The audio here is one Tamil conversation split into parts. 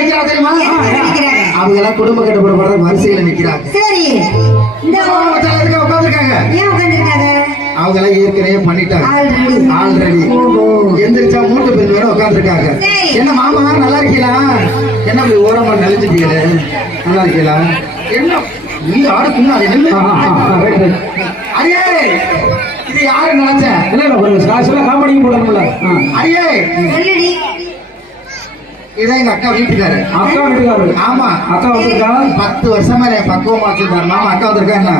நிக்கிறாங்க தெரியுமா? அவங்க எல்லாம் குடும்ப கட்டுப்பாடு போடுற வரிசையில நிக்கிறாங்க. சரி, இந்த உட்காந்துருக்காங்க. ஏன் உட்காந்துருக்காங்க? அவங்க எல்லாம் ஏற்கனவே பண்ணிட்டாங்க ஆல்ரெடி. எந்திரிச்சா மூட்டு பேர் வேற உட்காந்துருக்காங்க. என்ன மாமா நல்லா இருக்கீங்களா? என்ன அப்படி ஓரமா நெளிஞ்சிட்டீங்களே, நல்லா இருக்கீங்களா? என்ன நீ ஆடுக்குன்னு அது என்ன? அடியே இது யாரு நினைச்ச? இல்ல காமெடியும் போடணும்ல. அடியே இதான் எங்க அக்கா வீட்டுக்காரு. அக்கா வீட்டுக்காரு? ஆமா, அக்கா வந்திருக்கா. 10 வருஷமா பக்குவமா வச்சிருக்காரு. மாமா அக்கா வந்திருக்கா.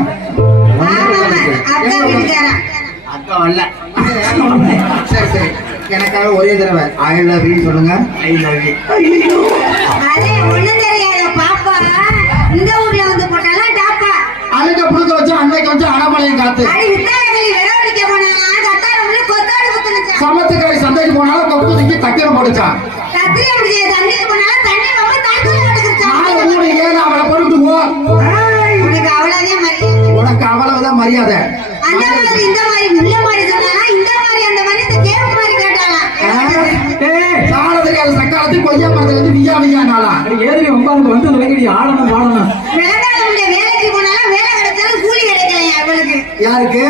அக்கா வரல. சரி சரி, எனக்காக ஒரே தடவை ஐ லவ் யூ சொல்லுங்க. I love you. அதே ஒண்ணு தெரியாத பாப்பா இந்த ஊர்ல வந்து போட்டாலாம் டாப்பா அழுக்க புழுக்க வச்சு அன்னைக்கு வந்து அடமலையும் காத்து சமத்துக்காரி சந்தைக்கு போனாலும் கொப்பு தூக்கி தக்கிரம் போடுச்சான். அவளை பொறுத்து போ, உனக்கு அவ்வளவுதான் மரியாதை. சாணத்துக்கு சக்காலத்துக்கு கொய்யா மரத்துல இருந்து வியா வியா நாளா ஏறி உட்காந்து வந்து வேலைக்கு ஆடணும் பாடணும். வேலைக்கு போனாலும் வேலை கிடைச்சாலும் கூலி கிடைக்கல. யாருக்கு?